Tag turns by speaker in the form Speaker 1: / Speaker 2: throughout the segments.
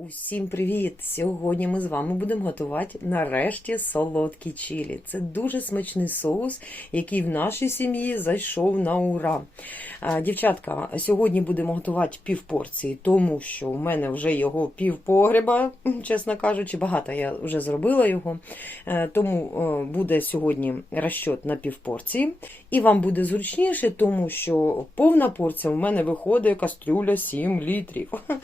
Speaker 1: Усім привіт! Сьогодні ми з вами будемо готувати нарешті солодкі чилі. Це дуже смачний соус, який в нашій сім'ї зайшов на ура. Дівчатка, сьогодні будемо готувати пів порції, тому що в мене вже його пів погреба, чесно кажучи, багато я вже зробила його. Е, Тому е, буде сьогодні розчот на пів порції. І вам буде зручніше, тому що повна порція в мене виходить кастрюля 7 літрів.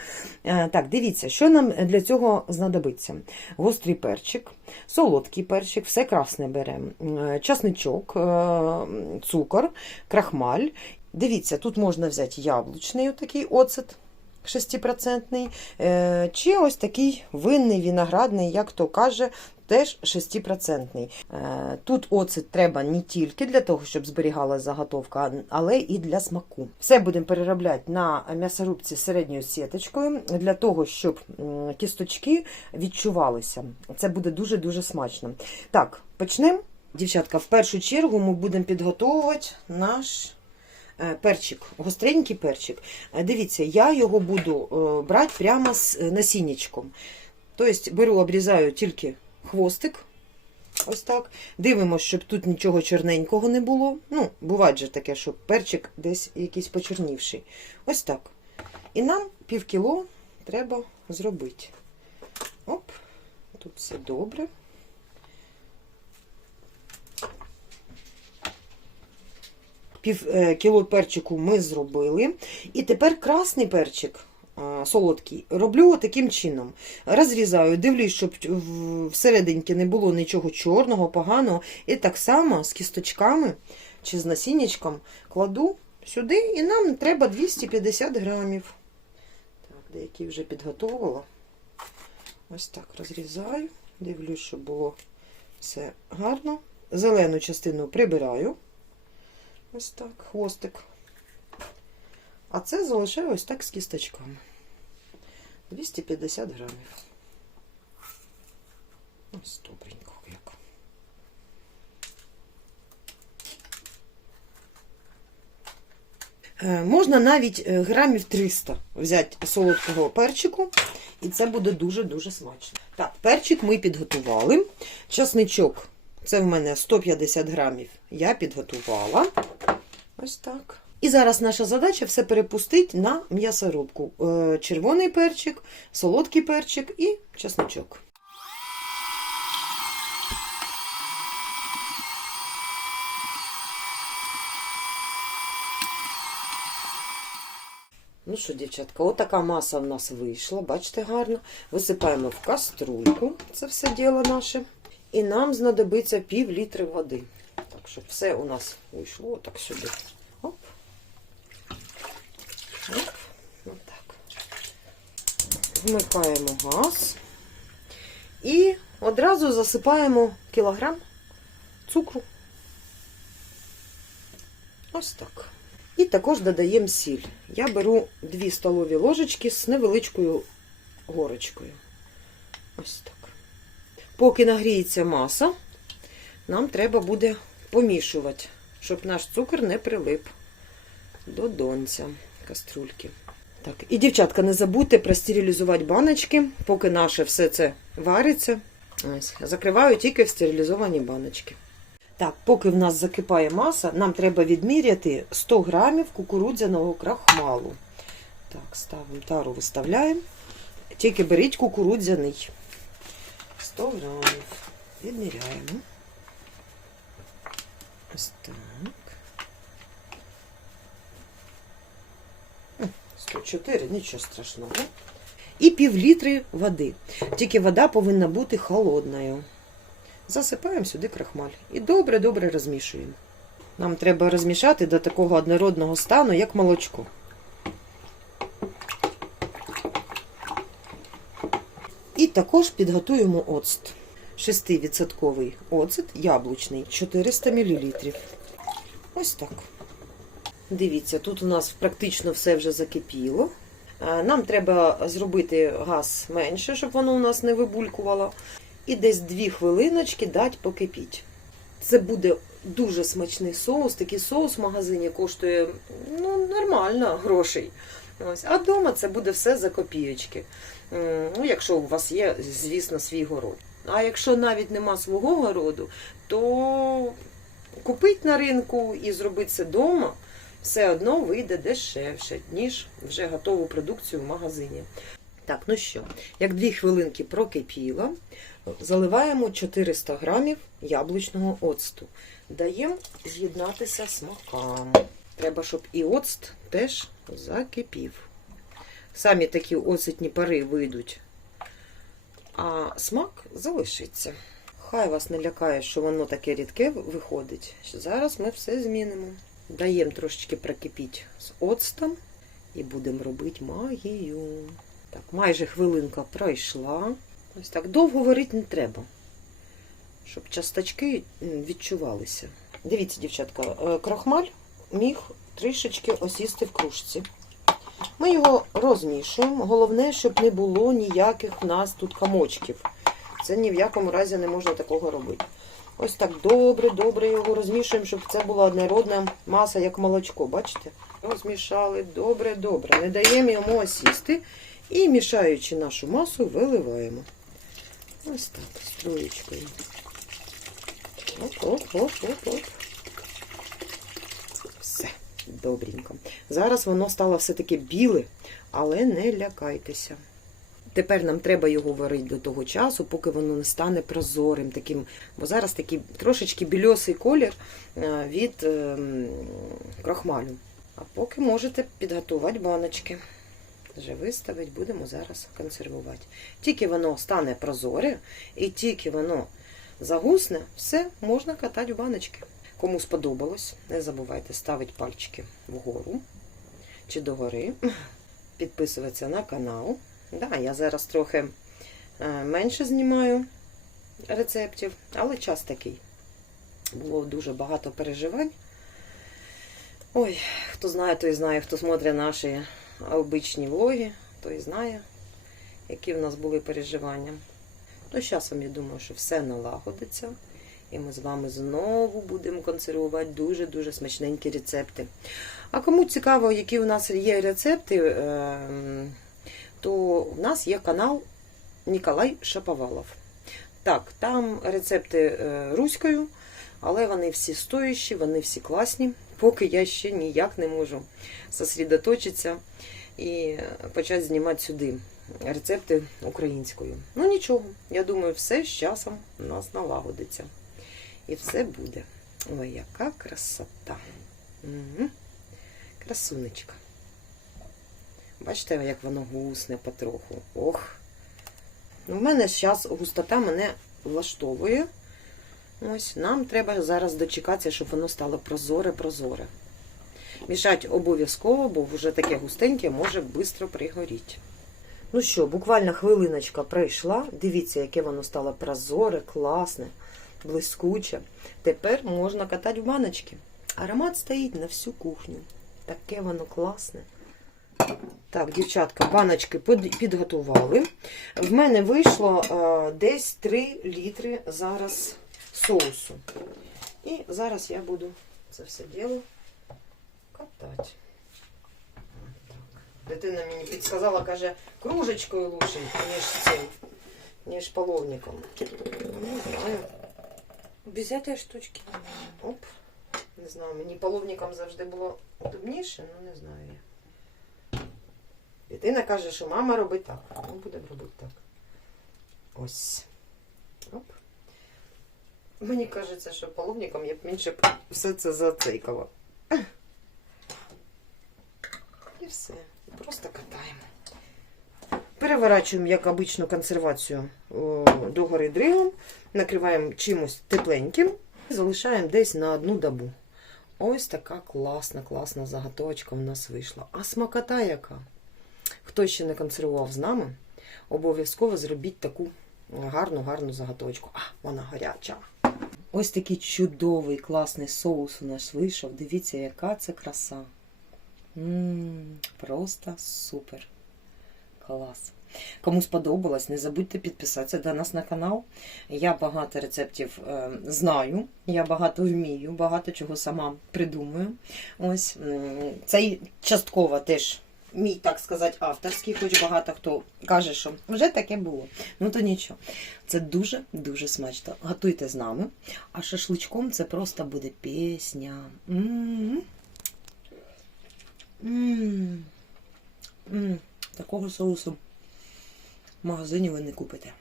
Speaker 1: Е, Так, дивіться, що нам для цього знадобиться? Гострий перчик, солодкий перчик, все красне беремо, е, часничок, е, цукор, крахмаль. Дивіться, тут можна взяти яблучний отакий оцет. 6%, е, чи ось такий винний виноградний, як то каже, теж 6%. Е, Тут оцет треба не тільки для того, щоб зберігалася заготовка, але і для смаку. Все будемо переробляти на м'ясорубці середньою сіточкою, для того, щоб кісточки відчувалися. Це буде дуже-дуже смачно. Так, почнемо. Дівчатка, в першу чергу ми будемо підготовувати наш перчик, гостренький перчик. Е, Дивіться, я його буду е, брати прямо з е, насіннячком. Тобто беру, обрізаю тільки хвостик. Ось так. Дивимося, щоб тут нічого чорненького не було. Ну, буває же таке, що перчик десь якийсь почорнівший. Ось так. І нам пів кіло треба зробити. Оп, тут все добре. Пів е, кіло перчику ми зробили. І тепер красний перчик солодкий роблю таким чином. Розрізаю, дивлюсь, щоб в- всерединки не було нічого чорного, поганого. І так само з кісточками чи з насіннячком кладу сюди, і нам треба 250 грамів. Так, деякі вже підготувала. Ось так розрізаю. Дивлюсь, щоб було все гарно. Зелену частину прибираю. Ось так, хвостик. А це залишаю ось так з кісточками. 250 грамів. Ось добренько як. Е, Можна навіть е, грамів 300 взяти солодкого перчику, і це буде дуже-дуже смачно. Так, перчик ми підготували. Часничок, це в мене 150 грамів, я підготувала. Ось так. І зараз наша задача все перепустити на м'ясорубку. Е, Червоний перчик, солодкий перчик і чесночок. Ну що, дівчатка, отака маса в нас вийшла, бачите, гарно. Висипаємо в каструльку це все діло наше. І нам знадобиться пів літри води. Так, щоб все у нас вийшло отак сюди. Оп. Оп. Отак. Вмикаємо газ. І одразу засипаємо кілограм цукру. Ось так. І також додаємо сіль. Я беру 2 столові ложечки з невеличкою горочкою. Ось так. Поки нагріється маса, нам треба буде помішувати, щоб наш цукор не прилип до донця каструльки. Так, і дівчатка, не забудьте простерилізувати баночки, поки наше все це вариться. Ось, закриваю тільки в стерилізовані баночки. Так, поки в нас закипає маса, нам треба відміряти 100 грамів кукурудзяного крахмалу. Так, ставимо тару, виставляємо. Тільки беріть кукурудзяний. 100 грамів. Відміряємо. Ось так. 104, нічого страшного. І пів літри води. Тільки вода повинна бути холодною. Засипаємо сюди крахмаль і добре-добре розмішуємо. Нам треба розмішати до такого однородного стану, як молочко. І також підготуємо оцет. 6% оцет яблучний 400 мл. Ось так. Дивіться, тут у нас практично все вже закипіло. Е, Нам треба зробити газ менше, щоб воно у нас не вибулькувало. І десь 2 хвилиночки дати покипіть. Це буде дуже смачний соус. Такий соус в магазині коштує ну, нормально грошей. Ось. А вдома це буде все за копійочки. Ну, якщо у вас є, звісно, свій город. А якщо навіть нема свого городу, то купити на ринку і зробити це вдома все одно вийде дешевше, ніж вже готову продукцію в магазині. Так, ну що, як дві хвилинки прокипіло, заливаємо 400 грамів яблучного оцту. Даємо з'єднатися смакам. Треба, щоб і оцт теж закипів. Самі такі оцетні пари вийдуть, а смак залишиться. Хай вас не лякає, що воно таке рідке виходить. Зараз ми все змінимо. Даємо трошечки прокипіть з оцтом і будемо робити магію. Так, майже хвилинка пройшла. Ось так довго варити не треба, щоб часточки відчувалися. Дивіться, дівчатка, е, крахмаль міг трішечки осісти в кружці. Ми його розмішуємо. Головне, щоб не було ніяких в нас тут комочків. Це ні в якому разі не можна такого робити. Ось так добре, добре його розмішуємо, щоб це була однородна маса, як молочко. Бачите? Розмішали добре, добре. Не даємо йому осісти. І мішаючи нашу масу, виливаємо. Ось так, струєчкою. Оп-оп-оп-оп-оп. Добренько. Зараз воно стало все-таки біле, але не лякайтеся. Тепер нам треба його варити до того часу, поки воно не стане прозорим таким. Бо зараз такий трошечки більосий колір е, від ем, крахмалю. А поки можете підготувати баночки. Вже виставити, будемо зараз консервувати. Тільки воно стане прозоре, і тільки воно загусне, все можна катати в баночки. Кому сподобалось, не забувайте ставити пальчики вгору чи догори, підписуватися на канал. Да, я зараз трохи е, менше знімаю рецептів, але час такий. Було дуже багато переживань. Ой, хто знає, той знає, хто смотрить наші обичні влоги, той знає, які в нас були переживання. Ну, з я думаю, що все налагодиться. І ми з вами знову будемо консервувати дуже-дуже смачненькі рецепти. А кому цікаво, які у нас є рецепти, ем, то у нас є канал Ніколай Шаповалов. Так, там рецепти е, руською, але вони всі стоящі, вони всі класні. Поки я ще ніяк не можу зосередоточитися і почати знімати сюди рецепти українською. Ну нічого, я думаю, все з часом у нас налагодиться. І все буде. Ой, яка красота. Угу. Красунечка. Бачите, як воно гусне потроху. Ох. У мене зараз густота мене влаштовує. Ось, нам треба зараз дочекатися, щоб воно стало прозоре-прозоре. Мішати обов'язково, бо вже таке густеньке може швидко пригоріти. Ну що, буквально хвилиночка пройшла. Дивіться, яке воно стало прозоре, класне, блискуче. Тепер можна катати в баночки. Аромат стоїть на всю кухню. Таке воно класне. Так, дівчатка, баночки підготували. В мене вийшло е, десь 3 літри зараз соусу. І зараз я буду це все діло катати. Дитина мені підсказала, каже, кружечкою лучше, ніж цим, ніж половником. Не знаю.
Speaker 2: Без этой штучки.
Speaker 1: Оп. Не знаю, мені половником завжди було удобніше, ну не знаю я. Дитина каже, що мама робить так. Ну, будемо робити так. Ось. Оп. Мені кажеться, що половником я б менше все це зацейкала. І все. Просто катаємо. Переворачуємо, як обичну консервацію догори дригом, накриваємо чимось тепленьким і залишаємо десь на одну добу. Ось така класна, класна заготовочка в нас вийшла. А смакота яка? Хто ще не консервував з нами, обов'язково зробіть таку гарну, гарну заготовочку. А, вона гаряча. Ось такий чудовий, класний соус у нас вийшов. Дивіться, яка це краса. М, просто супер. Клас. Кому сподобалось, не забудьте підписатися до нас на канал. Я багато рецептів е, знаю, я багато вмію, багато чого сама придумую. Ось м, цей частково теж мій, так сказати, авторський, хоч багато хто каже, що вже таке було. Ну то нічого. Це дуже-дуже смачно. Готуйте з нами. А шашличком це просто буде пісня. М-м-м. М. М. Такого соусу в магазині ви не купите.